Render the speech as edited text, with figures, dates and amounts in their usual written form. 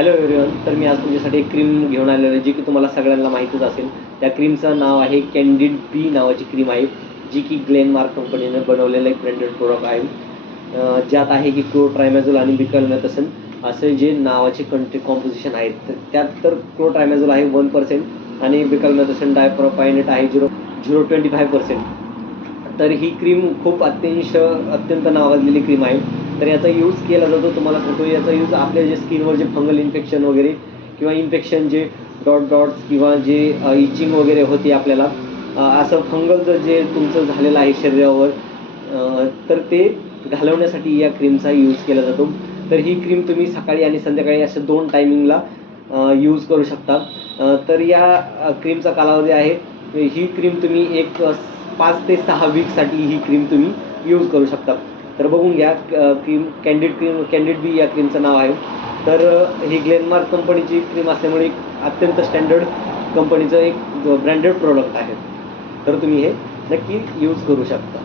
Hello everyone. तर मी आज तुमच्यासाठी एक क्रीम घेऊन आलेलो आहे, जी की तुम्हाला सगळ्यांना माहीतच असेल. त्या क्रीमचं नाव आहे कॅन्डिड बी नावाची क्रीम आहे, जी की ग्लेनमार्क कंपनीने बनवलेलं एक ब्रँडेड प्रोडक्ट आहे. ज्यात आहे की क्लोट्रायमॅझोल आणि बिकल्मेथासोन असे जे नावाचे कॉम्पोजिशन आहेत. तर त्यात तर क्लोट्रायमॅझोल आहे 1% आणि बिकल्मेथासोन डायप्रोपायनेट आहे 0.25%. तर ही क्रीम खूप अत्यंत नावाजलेली क्रीम आहे. तर याचा यूज केला जातो, तुम्हाला सांगतो. याचा यूज आपल्या जे स्किनवर जे फंगल इन्फेक्शन वगैरे किंवा इन्फेक्शन जे डॉट्स किंवा जे इचिंग वगैरे होते आपल्याला, असं फंगल जे तुमचं झालेलं आहे शरीरावर, तर ते घालवण्यासाठी या क्रीमचा यूज केला जातो. तर ही क्रीम तुम्ही सकाळी आणि संध्याकाळी अशा 2 टायमिंगला यूज करू शकता. तर या क्रीमचा कालावधी आहे, ही क्रीम तुम्ही एक 5 ते 6 वीकसाठी ही क्रीम तुम्ही यूज करू शकता. तर बघून घ्या, कॅन्डिड बी या क्रीमचं नाव आहे. तर ही ग्लेनमार्क कंपनीची क्रीम असल्यामुळे एक अत्यंत स्टँडर्ड कंपनीचं एक ब्रँडेड प्रोडक्ट आहे. तर तुम्ही हे नक्की यूज करू शकता.